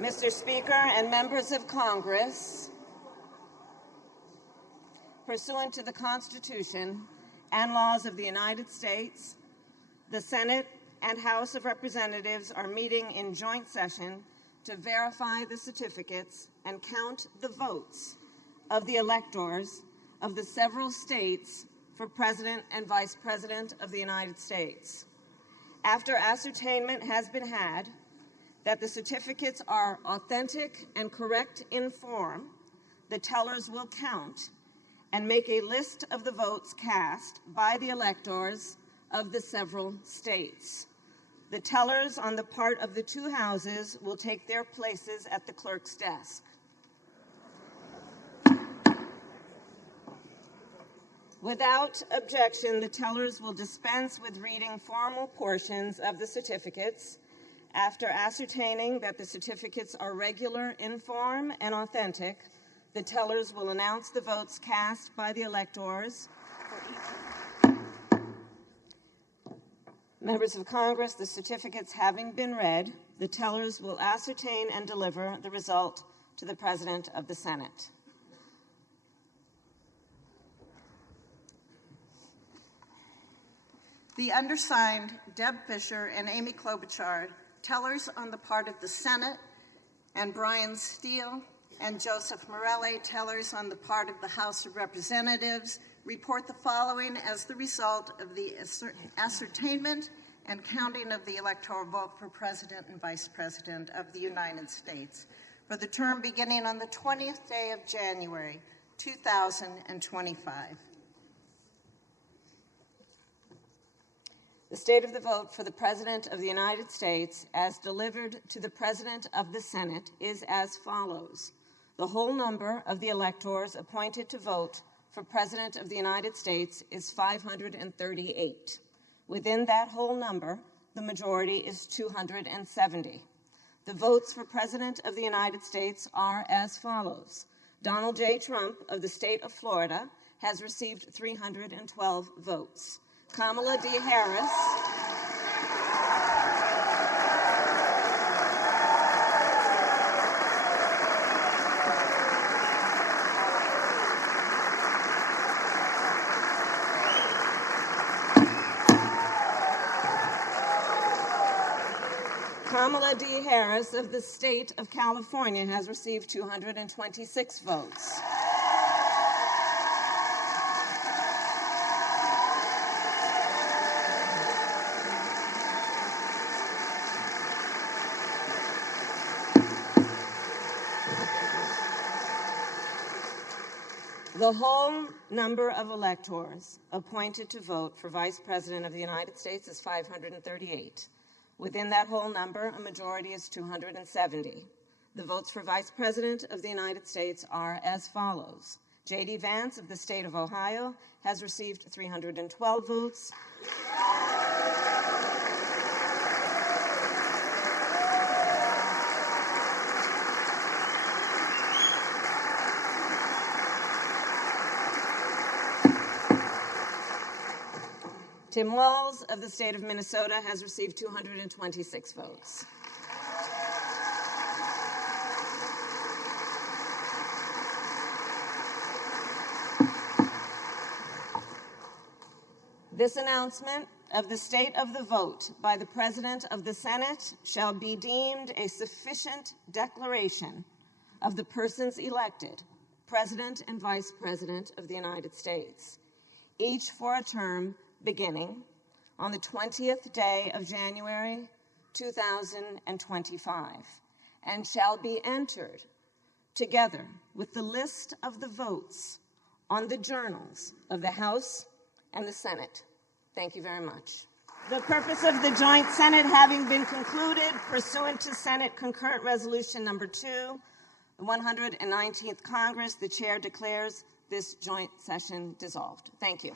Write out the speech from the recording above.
Mr. Speaker and members of Congress, pursuant to the Constitution and laws of the United States, the Senate and House of Representatives are meeting in joint session to verify the certificates and count the votes of the electors of the several states for President and Vice President of the United States. After ascertainment has been had that the certificates are authentic and correct in form, the tellers will count and make a list of the votes cast by the electors of the several states. The tellers on the part of the two houses will take their places at the clerk's desk. Without objection, the tellers will dispense with reading formal portions of the certificates. After ascertaining that the certificates are regular in form and authentic, the tellers will announce the votes cast by the electors for each. Members of Congress, the certificates having been read, the tellers will ascertain and deliver the result to the President of the Senate. The undersigned, Deb Fisher and Amy Klobuchar, tellers on the part of the Senate, and Brian Steele and Joseph Morelli, tellers on the part of the House of Representatives, report the following as the result of the ascertainment and counting of the electoral vote for President and Vice President of the United States for the term beginning on the 20th day of January, 2025. The state of the vote for the President of the United States as delivered to the President of the Senate is as follows. The whole number of the electors appointed to vote for President of the United States is 538. Within that whole number, the majority is 270. The votes for President of the United States are as follows. Donald J. Trump of the state of Florida has received 312 votes. Kamala D. Harris Kamala D. Harris of the state of California has received 226 votes. The whole number of electors appointed to vote for Vice President of the United States is 538. Within that whole number, a majority is 270. The votes for Vice President of the United States are as follows. J.D. Vance of the state of Ohio has received 312 votes. Tim Walz of the state of Minnesota has received 226 votes. This announcement of the state of the vote by the President of the Senate shall be deemed a sufficient declaration of the persons elected, President and Vice President of the United States, each for a term beginning on the 20th day of January 2025, and shall be entered together with the list of the votes on the journals of the House and the Senate. Thank you very much. The purpose of the joint Senate having been concluded, pursuant to Senate Concurrent Resolution Number 2, the 119th Congress, the chair declares this joint session dissolved. Thank you.